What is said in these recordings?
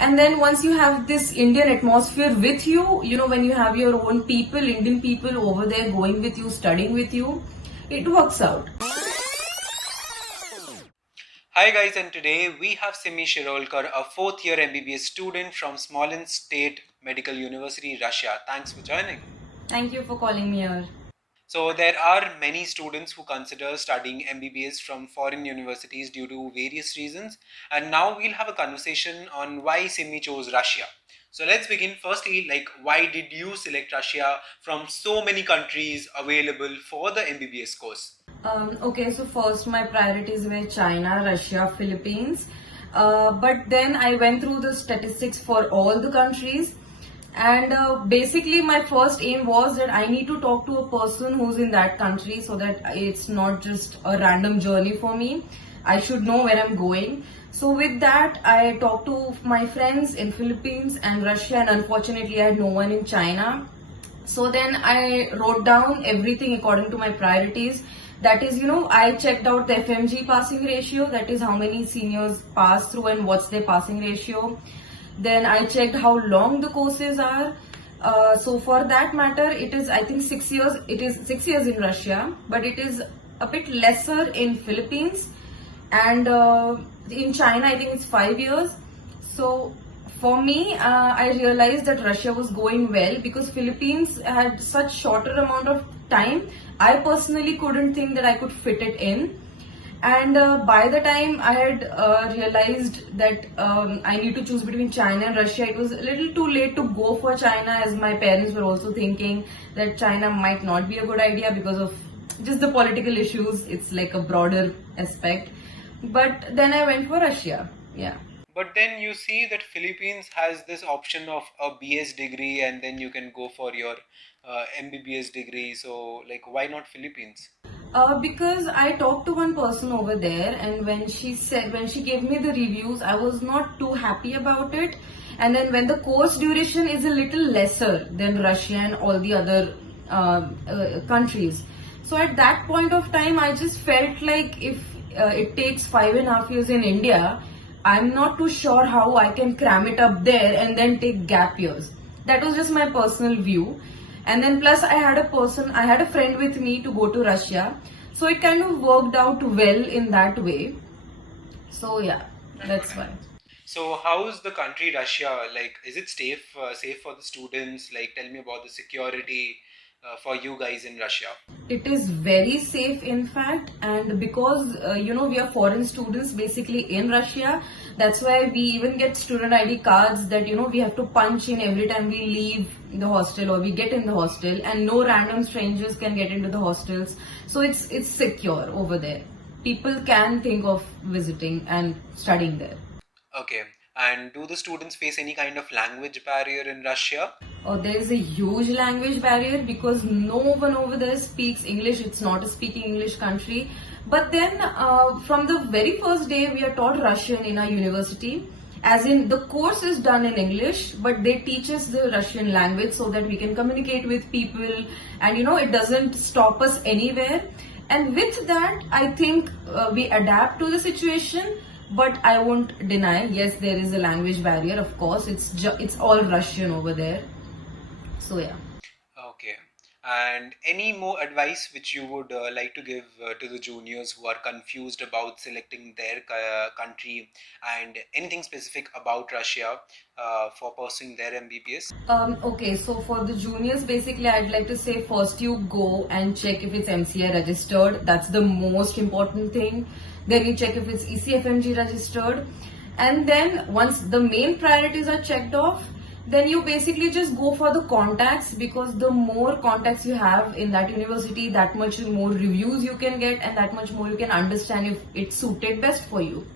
And then once you have this Indian atmosphere with you, when you have your own people, Indian people over there going with you, studying with you, it works out. Hi guys, and today we have Simi Shirolkar, a fourth year MBBS student from Smolensk State Medical University, Russia. Thanks for joining. Thank you for calling me here. So there are many students who consider studying MBBS from foreign universities due to various reasons, and now we'll have a conversation on why Simi chose Russia. So let's begin. Firstly, why did you select Russia from so many countries available for the MBBS course? Okay, so first my priorities were China, Russia, Philippines. But then I went through the statistics for all the countries. And basically, my first aim was that I need to talk to a person who's in that country so that it's not just a random journey for me. I should know where I'm going. So with that, I talked to my friends in Philippines and Russia, and unfortunately, I had no one in China. So then I wrote down everything according to my priorities. That is, I checked out the FMG passing ratio, that is how many seniors pass through and what's their passing ratio. Then I checked how long the courses are. So for that matter, it is, I think, 6 years. It is 6 years in Russia, but it is a bit lesser in Philippines. And in China, I think it's 5 years. So for me, I realized that Russia was going well because Philippines had such shorter amount of time. I personally couldn't think that I could fit it in. And by the time I had realized that I need to choose between China and Russia, it was a little too late to go for China, as my parents were also thinking that China might not be a good idea because of just the political issues. It's like a broader aspect. But then I went for Russia. Yeah. But then you see that Philippines has this option of a BS degree and then you can go for your MBBS degree. So, why not Philippines? Because I talked to one person over there, and when she gave me the reviews, I was not too happy about it. And then when the course duration is a little lesser than Russia and all the other countries, so at that point of time, I just felt like if it takes 5.5 years in India, I'm not too sure how I can cram it up there and then take gap years. That was just my personal view. And then plus I had a friend with me to go to Russia. So it kind of worked out well in that way. So yeah, that's why. So, how's the country Russia? Is it safe for the students? Tell me about the security for you guys in Russia. It is very safe, in fact, and because we are foreign students basically in Russia, that's why we even get student ID cards that we have to punch in every time we leave the hostel or we get in the hostel, and no random strangers can get into the hostels. So it's secure over there. People can think of visiting and studying there. Okay. And do the students face any kind of language barrier in Russia? There is a huge language barrier because no one over there speaks English. It's not a speaking English country. But then, from the very first day, we are taught Russian in our university. As in, the course is done in English, but they teach us the Russian language so that we can communicate with people, and it doesn't stop us anywhere. And with that, I think we adapt to the situation. But I won't deny, yes, there is a language barrier. Of course, it's all Russian over there. So yeah. Okay. And any more advice which you would like to give to the juniors who are confused about selecting their country, and anything specific about Russia for pursuing their MBBS? Okay, so for the juniors, basically, I'd like to say first you go and check if it's MCI registered. That's the most important thing. Then you check if it's ECFMG registered. And then once the main priorities are checked off, then you basically just go for the contacts, because the more contacts you have in that university, that much more reviews you can get and that much more you can understand if it's suited best for you.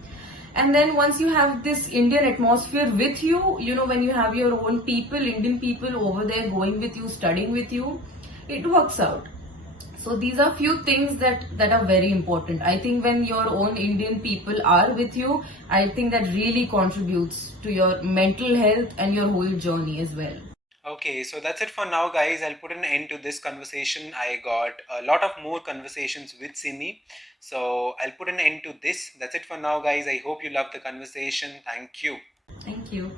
And then once you have this Indian atmosphere with you, when you have your own people, Indian people over there going with you, studying with you, it works out. So these are few things that are very important. I think when your own Indian people are with you, I think that really contributes to your mental health and your whole journey as well. Okay, so that's it for now, guys. I'll put an end to this conversation. I got a lot of more conversations with Simi. So I'll put an end to this. That's it for now, guys. I hope you loved the conversation. Thank you. Thank you.